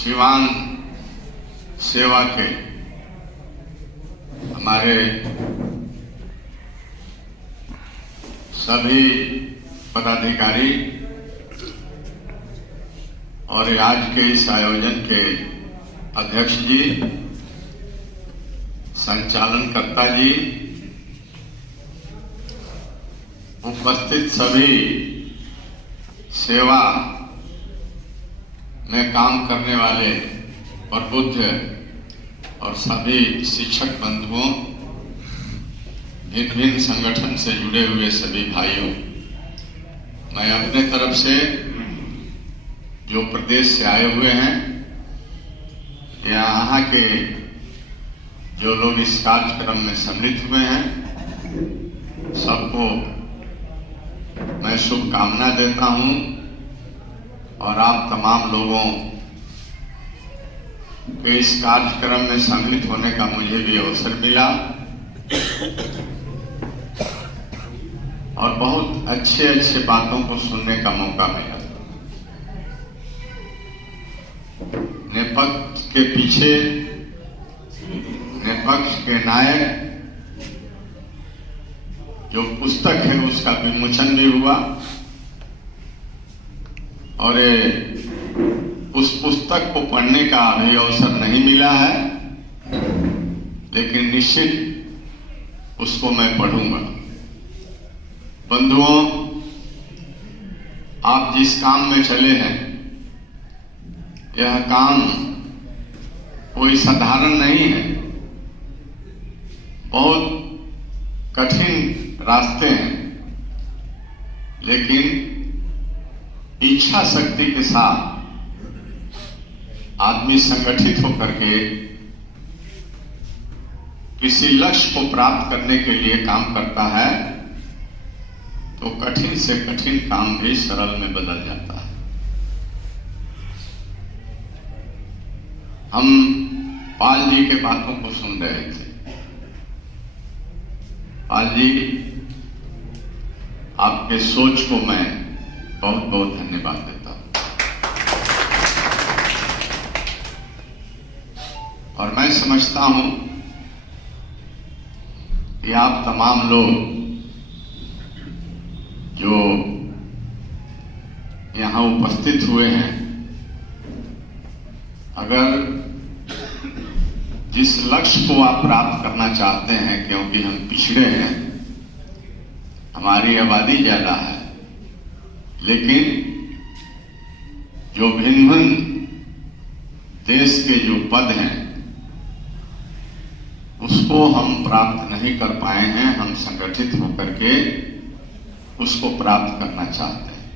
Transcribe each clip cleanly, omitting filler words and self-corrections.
सिवान सेवा के हमारे सभी पदाधिकारी और आज के इस आयोजन के अध्यक्ष जी, संचालनकर्ता जी, उपस्थित सभी सेवा में काम करने वाले प्रबुद्ध और सभी शिक्षक बंधुओं, भिन्न भिन्न संगठन से जुड़े हुए सभी भाइयों, मैं अपने तरफ से जो प्रदेश से आए हुए हैं या यहाँ के जो लोग इस कार्यक्रम में सम्मिलित हुए हैं, सबको मैं शुभकामना देता हूँ। और आप तमाम लोगों के इस कार्यक्रम में सम्मिलित होने का मुझे भी अवसर मिला और बहुत अच्छे अच्छे बातों को सुनने का मौका मिला। निष्पक्ष के पीछे निष्पक्ष के नायक जो पुस्तक है उसका विमोचन भी हुआ और उस पुस्तक को पढ़ने का अभी अवसर नहीं मिला है, लेकिन निश्चित उसको मैं पढ़ूंगा। बंधुओं, आप जिस काम में चले हैं, यह काम कोई साधारण नहीं है। बहुत कठिन रास्ते हैं, लेकिन इच्छा शक्ति के साथ आदमी संगठित होकर के किसी लक्ष्य को प्राप्त करने के लिए काम करता है तो कठिन से कठिन काम भी सरल में बदल जाता है। हम पाल जी के बातों को सुन रहे थे। पाल जी, आपके सोच को मैं बहुत बहुत धन्यवाद देता हूं और मैं समझता हूं कि आप तमाम लोग जो यहां उपस्थित हुए हैं, अगर जिस लक्ष्य को आप प्राप्त करना चाहते हैं, क्योंकि हम पिछड़े हैं, हमारी आबादी ज्यादा है, लेकिन जो भिन्न भिन्न देश के जो पद हैं उसको हम प्राप्त नहीं कर पाए हैं। हम संगठित होकर के उसको प्राप्त करना चाहते हैं।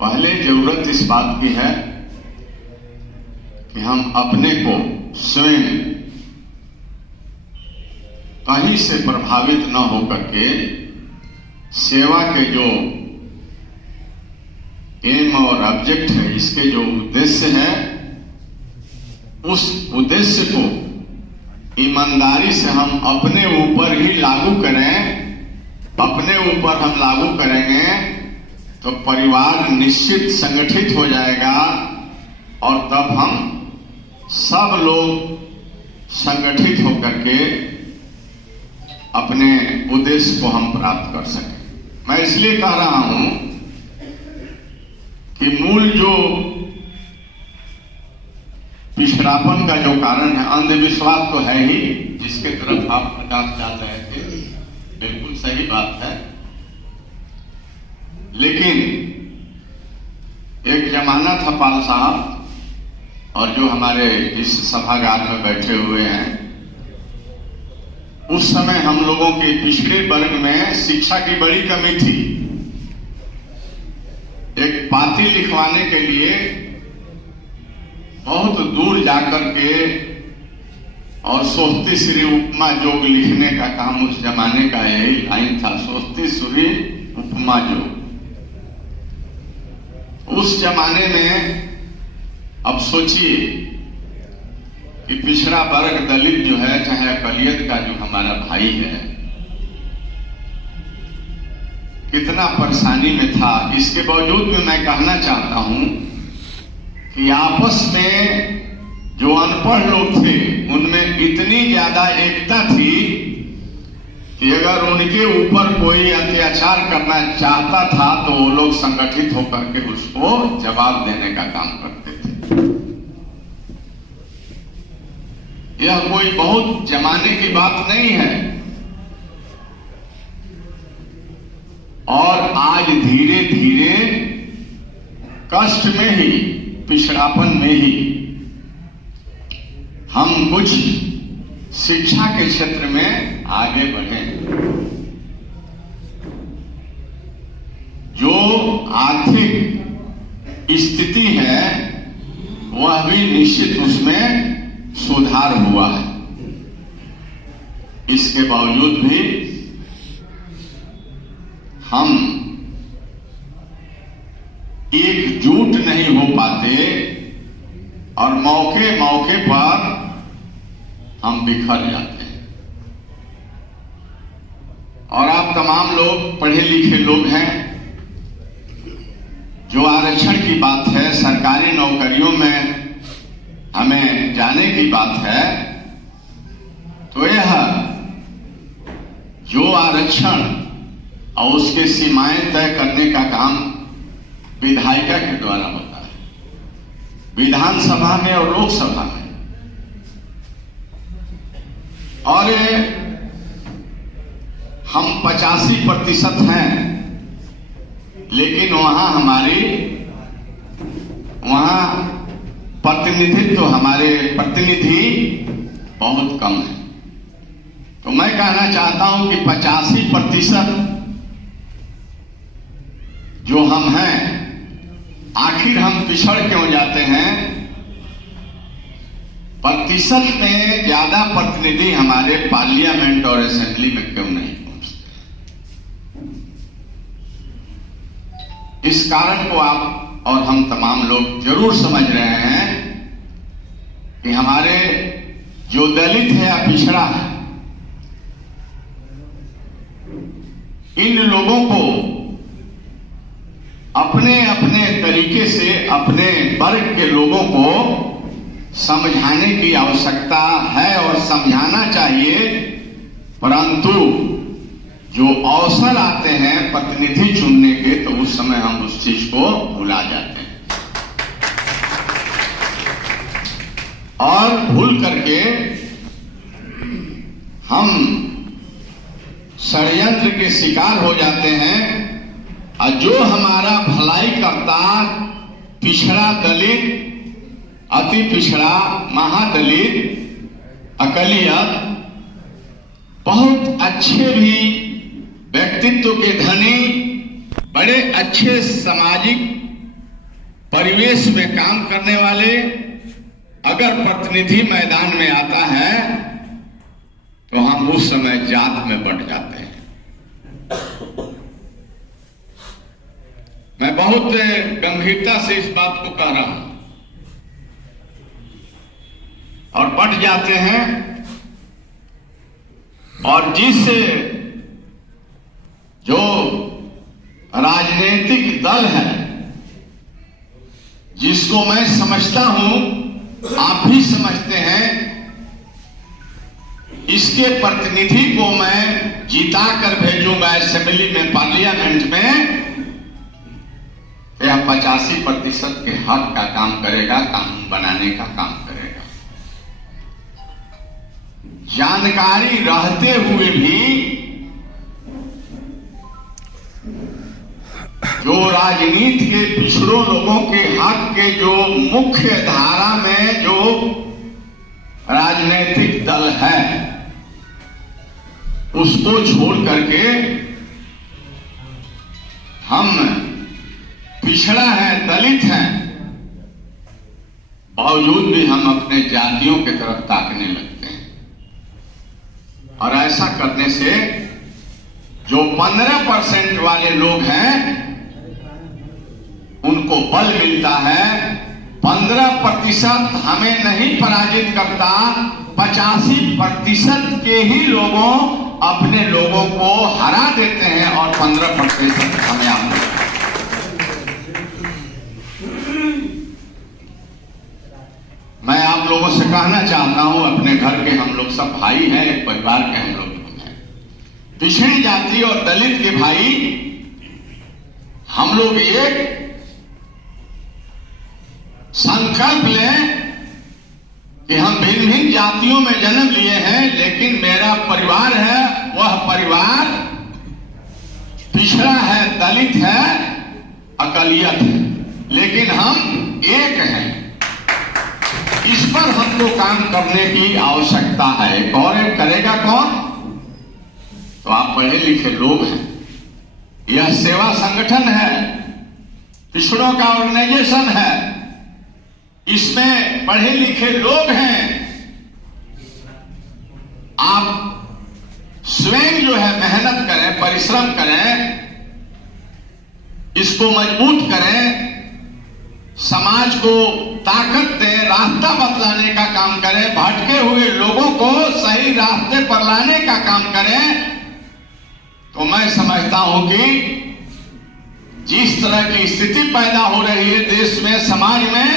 पहले जरूरत इस बात की है कि हम अपने को स्वयं कहीं से प्रभावित न होकर के सेवा के जो एम और ऑब्जेक्ट है, इसके जो उद्देश्य है, उस उद्देश्य को ईमानदारी से हम अपने ऊपर ही लागू करें। अपने ऊपर हम लागू करेंगे तो परिवार निश्चित संगठित हो जाएगा और तब हम सब लोग संगठित होकर के अपने उद्देश्य को हम प्राप्त कर सकें। मैं इसलिए कह रहा हूं कि मूल जो पिछड़ापन का जो कारण है, अंधविश्वास तो है ही, जिसके तरफ आप प्रकाश डाल रहे थे, बिल्कुल सही बात है। लेकिन एक जमाना था पाल साहब, और जो हमारे इस सभागार में बैठे हुए हैं, उस समय हम लोगों के पिछड़े वर्ग में शिक्षा की बड़ी कमी थी। एक पाती लिखवाने के लिए बहुत दूर जाकर के और सोचती श्री उपमा जोग लिखने का काम उस जमाने का यही लाइन था, सोचती श्री उपमा जोग। उस जमाने में अब सोचिए कि पिछड़ा वर्ग दलित जो है, चाहे अकलियत का जो हमारा भाई है, कितना परेशानी में था। इसके बावजूद भी मैं कहना चाहता हूं कि आपस में जो अनपढ़ लोग थे उनमें इतनी ज्यादा एकता थी कि अगर उनके ऊपर कोई अत्याचार करना चाहता था तो वो लोग संगठित होकर के उसको जवाब देने का काम करते थे। यह कोई बहुत जमाने की बात नहीं है। और आज धीरे धीरे कष्ट में ही, पिछड़ापन में ही हम कुछ शिक्षा के क्षेत्र में आगे बढ़े। जो आर्थिक स्थिति है वह भी निश्चित उसमें सुधार हुआ है। इसके बावजूद भी हम एकजुट नहीं हो पाते और मौके मौके पर हम बिखर जाते हैं। और आप तमाम लोग पढ़े लिखे लोग हैं। जो आरक्षण की बात है, सरकारी नौकरियों में हमें जाने की बात है, तो यह जो आरक्षण और उसके सीमाएं तय करने का काम विधायिका के द्वारा होता है, विधानसभा में और लोकसभा में। और हम 85% हैं, लेकिन वहां प्रतिनिधित्व, हमारे प्रतिनिधि बहुत कम है। तो मैं कहना चाहता हूं कि 85% जो हम हैं, आखिर हम पिछड़ क्यों जाते हैं? प्रतिशत में ज्यादा प्रतिनिधि हमारे पार्लियामेंट और असेंबली में क्यों नहीं पहुंचते? इस कारण को आप और हम तमाम लोग जरूर समझ रहे हैं कि हमारे जो दलित है या पिछड़ा है, इन लोगों को अपने अपने तरीके से अपने वर्ग के लोगों को समझाने की आवश्यकता है और समझाना चाहिए। परंतु जो अवसर आते हैं प्रतिनिधि चुनने के, तो उस समय हम उस चीज को भुला जाते हैं और भूल करके हम षड्यंत्र के शिकार हो जाते हैं। और जो हमारा भलाई करता पिछड़ा दलित, अति पिछड़ा, महादलित, अकलियत, बहुत अच्छे भी व्यक्तित्व के धनी, बड़े अच्छे सामाजिक परिवेश में काम करने वाले, अगर प्रतिनिधि मैदान में आता है तो हम उस समय जात में बंट जाते हैं। मैं बहुत गंभीरता से इस बात को कह रहा हूं। और बंट जाते हैं, और जिस जो राजनीतिक दल है, जिसको मैं समझता हूं, आप भी समझते हैं, इसके प्रतिनिधि को मैं जिता कर भेजूंगा असेंबली में, पार्लियामेंट में, यह 85% के हक का काम करेगा, कानून बनाने का काम करेगा। जानकारी रहते हुए भी जो राजनीति के पिछड़ों लोगों के हक के जो मुख्य धारा में जो राजनीतिक दल है, उसको छोड़ करके हम पिछड़ा है, दलित हैं, बावजूद भी हम अपने जातियों की तरफ ताकने लगते हैं। और ऐसा करने से जो 15% वाले लोग हैं उनको बल मिलता है। 15% हमें नहीं पराजित करता, 85% के ही लोगों अपने लोगों को हरा देते हैं और 15% हमें आप। कहना चाहता हूं, अपने घर के हम लोग सब भाई हैं, एक परिवार के हम लोग हैं। पिछड़ी जाति और दलित के भाई हम लोग एक संकल्प लें कि हम भिन्न भिन्न जातियों में जन्म लिए हैं, लेकिन मेरा परिवार है वह परिवार पिछड़ा है, दलित है, अकलियत है, लेकिन हम एक हैं। इस पर हमको काम करने की आवश्यकता है। और करेगा कौन? तो आप पढ़े लिखे लोग हैं। यह सेवा संगठन है, पिछड़ों का ऑर्गेनाइजेशन है, इसमें पढ़े लिखे लोग हैं। आप स्वयं जो है मेहनत करें, परिश्रम करें, इसको मजबूत करें, समाज को ताकत दें, रास्ता बतलाने का काम करें, भटके हुए लोगों को सही रास्ते पर लाने का काम करें। तो मैं समझता हूं कि जिस तरह की स्थिति पैदा हो रही है देश में, समाज में,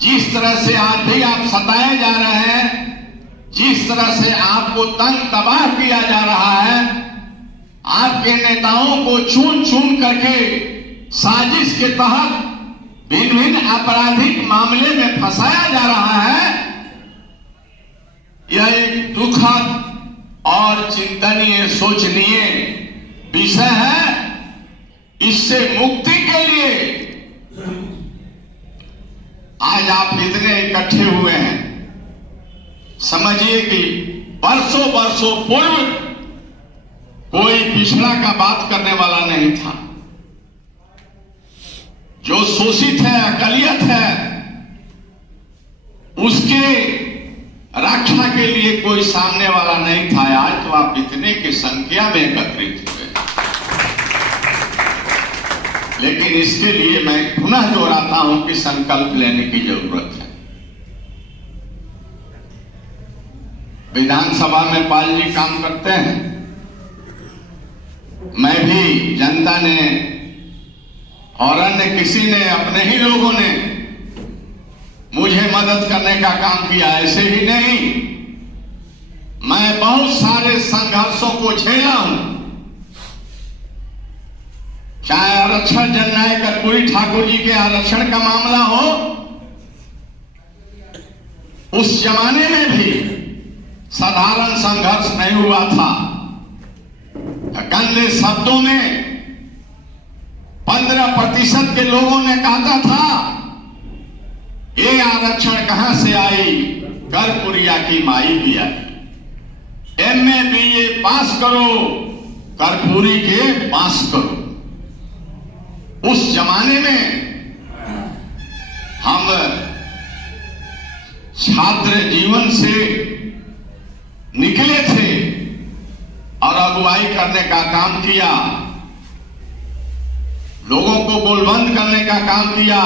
जिस तरह से आज भी आप सताए जा रहे हैं, जिस तरह से आपको तंग तबाह किया जा रहा है, आपके नेताओं को चुन चुन करके साजिश के तहत भिन्न भिन्न आपराधिक मामले में फंसाया जा रहा है, यह एक दुखद और चिंतनीय, सोचनीय विषय है। इससे मुक्ति के लिए आज आप इतने इकट्ठे हुए हैं। समझिए कि बरसों बरसों पूर्व कोई पिछड़ा का बात करने वाला नहीं था। जो शोषित है, अकलियत है, उसके रक्षा के लिए कोई सामने वाला नहीं था। आज तो आप इतने की संख्या में एकत्रित हुए। लेकिन इसके लिए मैं पुनः दोहराता हूं कि संकल्प लेने की जरूरत है। विधानसभा में पाल जी काम करते हैं, मैं भी, जनता ने और अन्य किसी ने, अपने ही लोगों ने मुझे मदद करने का काम किया। ऐसे ही नहीं, मैं बहुत सारे संघर्षों को झेला हूं। चाहे आरक्षण जननायक कर्पूरी ठाकुर जी के आरक्षण का मामला हो, उस जमाने में भी साधारण संघर्ष नहीं हुआ था। गंदे शब्दों में 15% के लोगों ने कहा था, ये आरक्षण कहां से आई? कर्पूरिया की माई की आई। MA BA पास करो, कर्पूरी के पास करो। उस जमाने में हम छात्र जीवन से निकले थे और अगुवाई करने का काम किया, लोगों को गोलबंद करने का काम किया,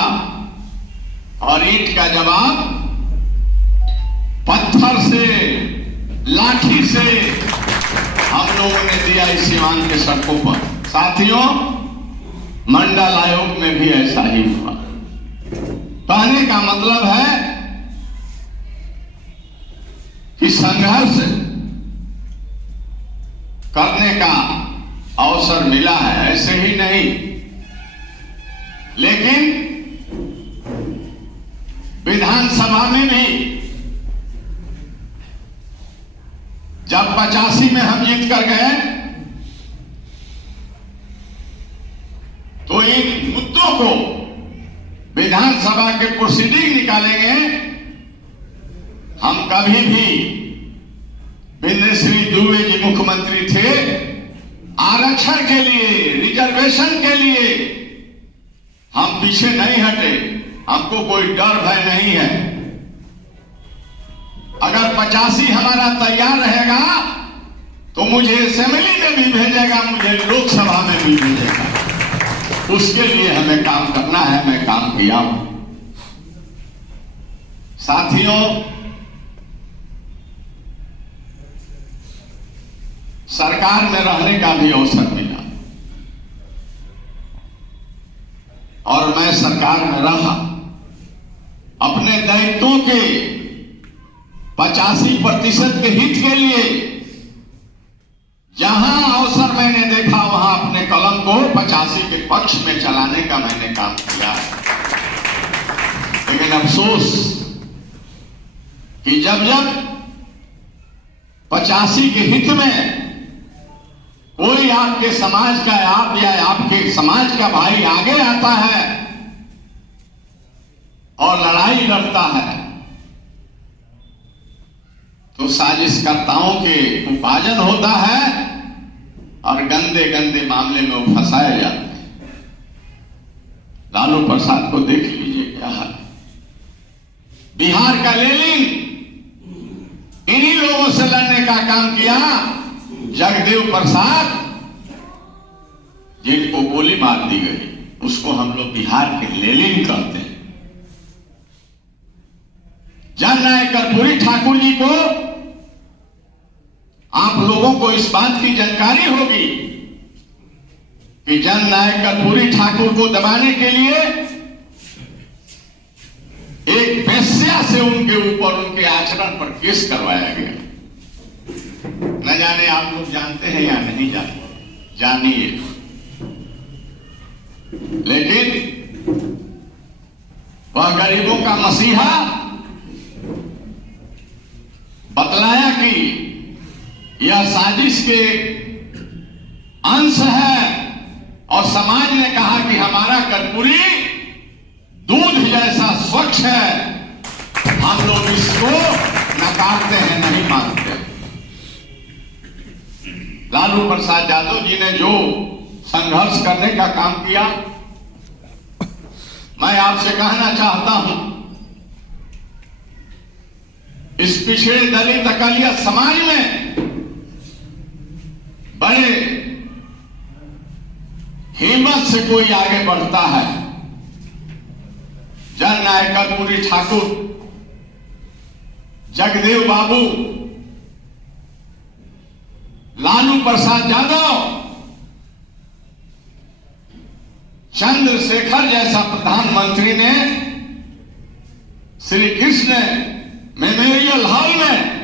और ईंट का जवाब पत्थर से, लाठी से हम लोगों ने दिया इस सीमांत के सड़कों पर। साथियों, मंडल आयोग में भी ऐसा ही हुआ। कहने का मतलब है कि संघर्ष करने का अवसर मिला है, ऐसे ही नहीं। लेकिन विधानसभा में भी जब 85 में हम जीत कर गए, तो इन मुद्दों को विधानसभा के प्रोसीडिंग निकालेंगे। हम कभी भी, बिंदेश्री दुबे जी मुख्यमंत्री थे, आरक्षण के लिए, रिजर्वेशन के लिए हम पीछे नहीं हटे। हमको कोई डर भय नहीं है। अगर 85 हमारा तैयार रहेगा तो मुझे असेंबली में भी भेजेगा, मुझे लोकसभा में भी भेजेगा। उसके लिए हमें काम करना है। मैं काम किया हूं। साथियों, सरकार में रहने का भी अवसर मिला और मैं सरकार में रहा। अपने दायित्वों के 85% के हित के लिए जहां अवसर मैंने देखा वहां अपने कलम को 85 के पक्ष में चलाने का मैंने काम किया। लेकिन अफसोस कि जब 85 के हित में कोई आपके समाज का आप या आपके समाज का भाई आगे आता है और लड़ाई लड़ता है तो साजिशकर्ताओं के उपार्जन होता है और गंदे गंदे मामले में वो फंसाए जाते हैं। लालू प्रसाद को देख लीजिए क्या हाल। बिहार का लेलिंग इन्हीं लोगों से लड़ने का काम किया। जगदेव प्रसाद जिनको गोली मार दी गई उसको हम लोग बिहार के लेलिंग कहते हैं। जननायक कर्पूरी ठाकुर जी को आप लोगों को इस बात की जानकारी होगी कि जननायक कर्पूरी ठाकुर को दबाने के लिए एक वेश्या से उनके ऊपर उनके आचरण पर केस करवाया गया। न जाने आप लोग जानते हैं या नहीं जानते, जानिए। लेकिन वह गरीबों का मसीहा बतलाया कि यह साजिश के अंश है और समाज ने कहा कि हमारा कर्पूरी दूध जैसा स्वच्छ है, हम लोग इसको नकारते हैं, नहीं मानते। लालू प्रसाद यादव जी ने जो संघर्ष करने का काम किया, मैं आपसे कहना चाहता हूं, इस पिछड़े दलित अकालिया समाज में बड़े हिम्मत से कोई आगे बढ़ता है। जननायक कर्पूरी ठाकुर, जगदेव बाबू, लालू प्रसाद यादव, चंद्रशेखर जैसा प्रधानमंत्री ने श्री कृष्ण मेमोरियल हॉल में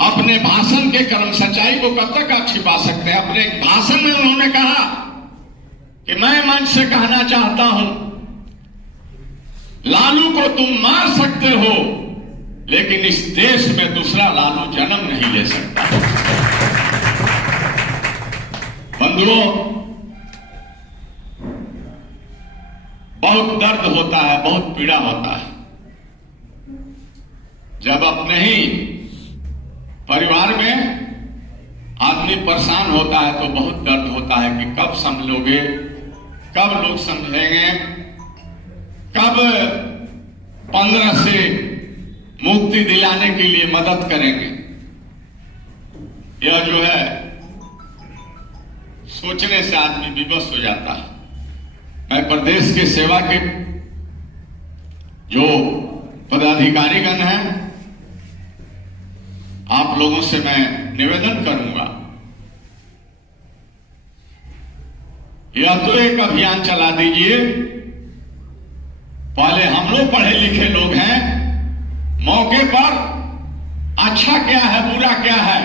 अपने भाषण के क्रम सच्चाई को कब तक आप छिपा सकते हैं। अपने भाषण में उन्होंने कहा कि मैं मंच से कहना चाहता हूं, लालू को तुम मार सकते हो लेकिन इस देश में दूसरा लालू जन्म नहीं ले सकता। बंधुओं, बहुत दर्द होता है, बहुत पीड़ा होता है जब अपने ही परिवार में आदमी परेशान होता है तो बहुत दर्द होता है कि कब समझोगे, कब लोग समझेंगे, कब 15 से मुक्ति दिलाने के लिए मदद करेंगे। यह जो है सोचने से आदमी विवश हो जाता है। मैं प्रदेश के सेवा के जो पदाधिकारीगण हैं, आप लोगों से मैं निवेदन करूंगा, या तो एक अभियान चला दीजिए। पहले हम लोग पढ़े लिखे लोग हैं, मौके पर अच्छा क्या है बुरा क्या है,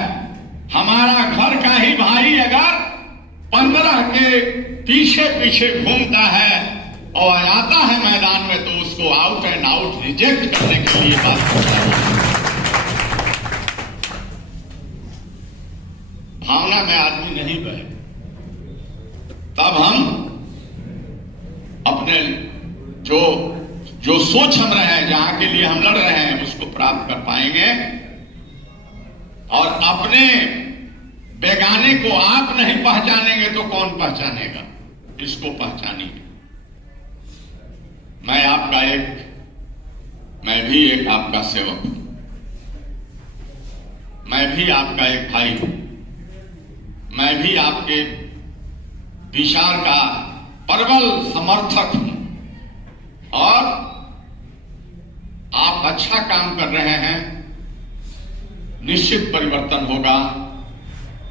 हमारा घर का ही भाई अगर 15 के पीछे पीछे घूमता है और आता है मैदान में तो उसको आउट एंड आउट रिजेक्ट करने के लिए बात करता है। भावना में आदमी नहीं बहे, तब हम अपने जो सोच हम रहे हैं, जहां के लिए हम लड़ रहे हैं, उसको प्राप्त कर पाएंगे। और अपने बेगाने को आप नहीं पहचानेंगे तो कौन पहचानेगा, इसको पहचानिए। मैं भी एक आपका सेवक हूं, मैं भी आपका एक भाई हूं, मैं भी आपके विचार का प्रबल समर्थक हूं और आप अच्छा काम कर रहे हैं। निश्चित परिवर्तन होगा,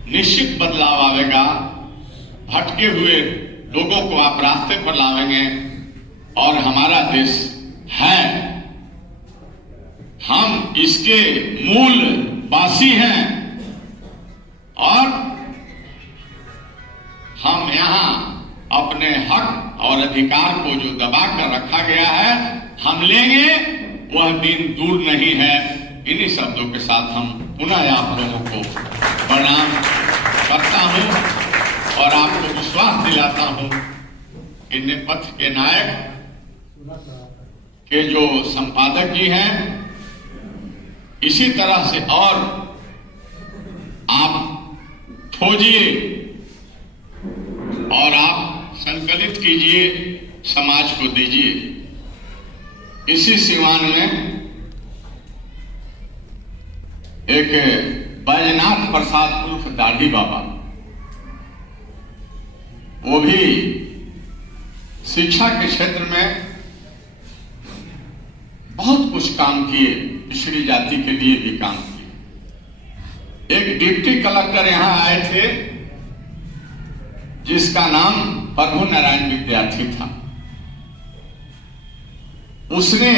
निश्चित बदलाव आएगा, भटके हुए लोगों को आप रास्ते पर लाएंगे और हमारा देश हम इसके मूल वासी हैं और हम यहाँ अपने हक और अधिकार को जो दबा कर रखा गया है हम लेंगे, वह दिन दूर नहीं है। इन्हीं शब्दों के साथ हम पुनः आप लोगों को प्रणाम करता हूं और आपको विश्वास दिलाता हूं कि नेपथ्य के नायक के जो संपादक जी हैं, इसी तरह से और आप खोजिए और आप संकलित कीजिए, समाज को दीजिए। इसी सिवान में एक बैजनाथ प्रसाद उर्फ दाढ़ी बाबा, वो भी शिक्षा के क्षेत्र में बहुत कुछ काम किए, पिछड़ी जाति के लिए भी काम किए। एक डिप्टी कलेक्टर यहां आए थे जिसका नाम प्रभु नारायण विद्यार्थी था। उसने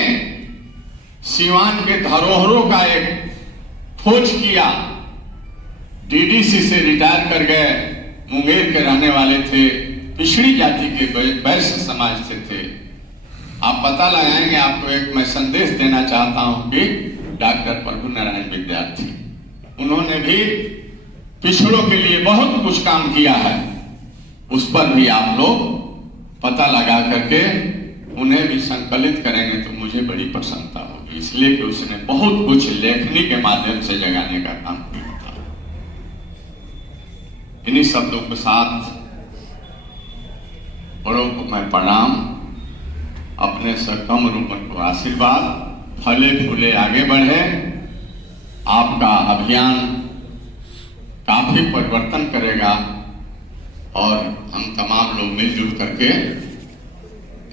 सिवान के धरोहरों का एक खोज किया। डीडीसी से रिटायर कर गए, मुंगेर के रहने वाले थे, पिछड़ी जाति के वैश्य समाज से थे। आप पता लगाएंगे, आपको एक मैं संदेश देना चाहता हूं कि डॉक्टर प्रभु नारायण विद्यार्थी, उन्होंने भी पिछड़ों के लिए बहुत कुछ काम किया है। उस पर भी आप लोग पता लगा करके उन्हें भी संकलित करेंगे तो मुझे बड़ी प्रसन्नता होगी, इसलिए कि उसने बहुत कुछ लेखनी के माध्यम से जगाने का काम किया था। इन्हीं शब्दों के साथ बड़ों को मैं प्रणाम, अपने सकम रूपन को आशीर्वाद, फले फूले आगे बढ़े। आपका अभियान काफी परिवर्तन करेगा और हम तमाम लोग मिलजुल करके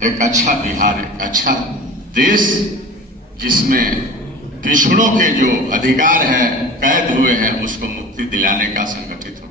एक अच्छा बिहार, एक अच्छा देश जिसमें पिछड़ों के जो अधिकार है कैद हुए हैं उसको मुक्ति दिलाने का संगठित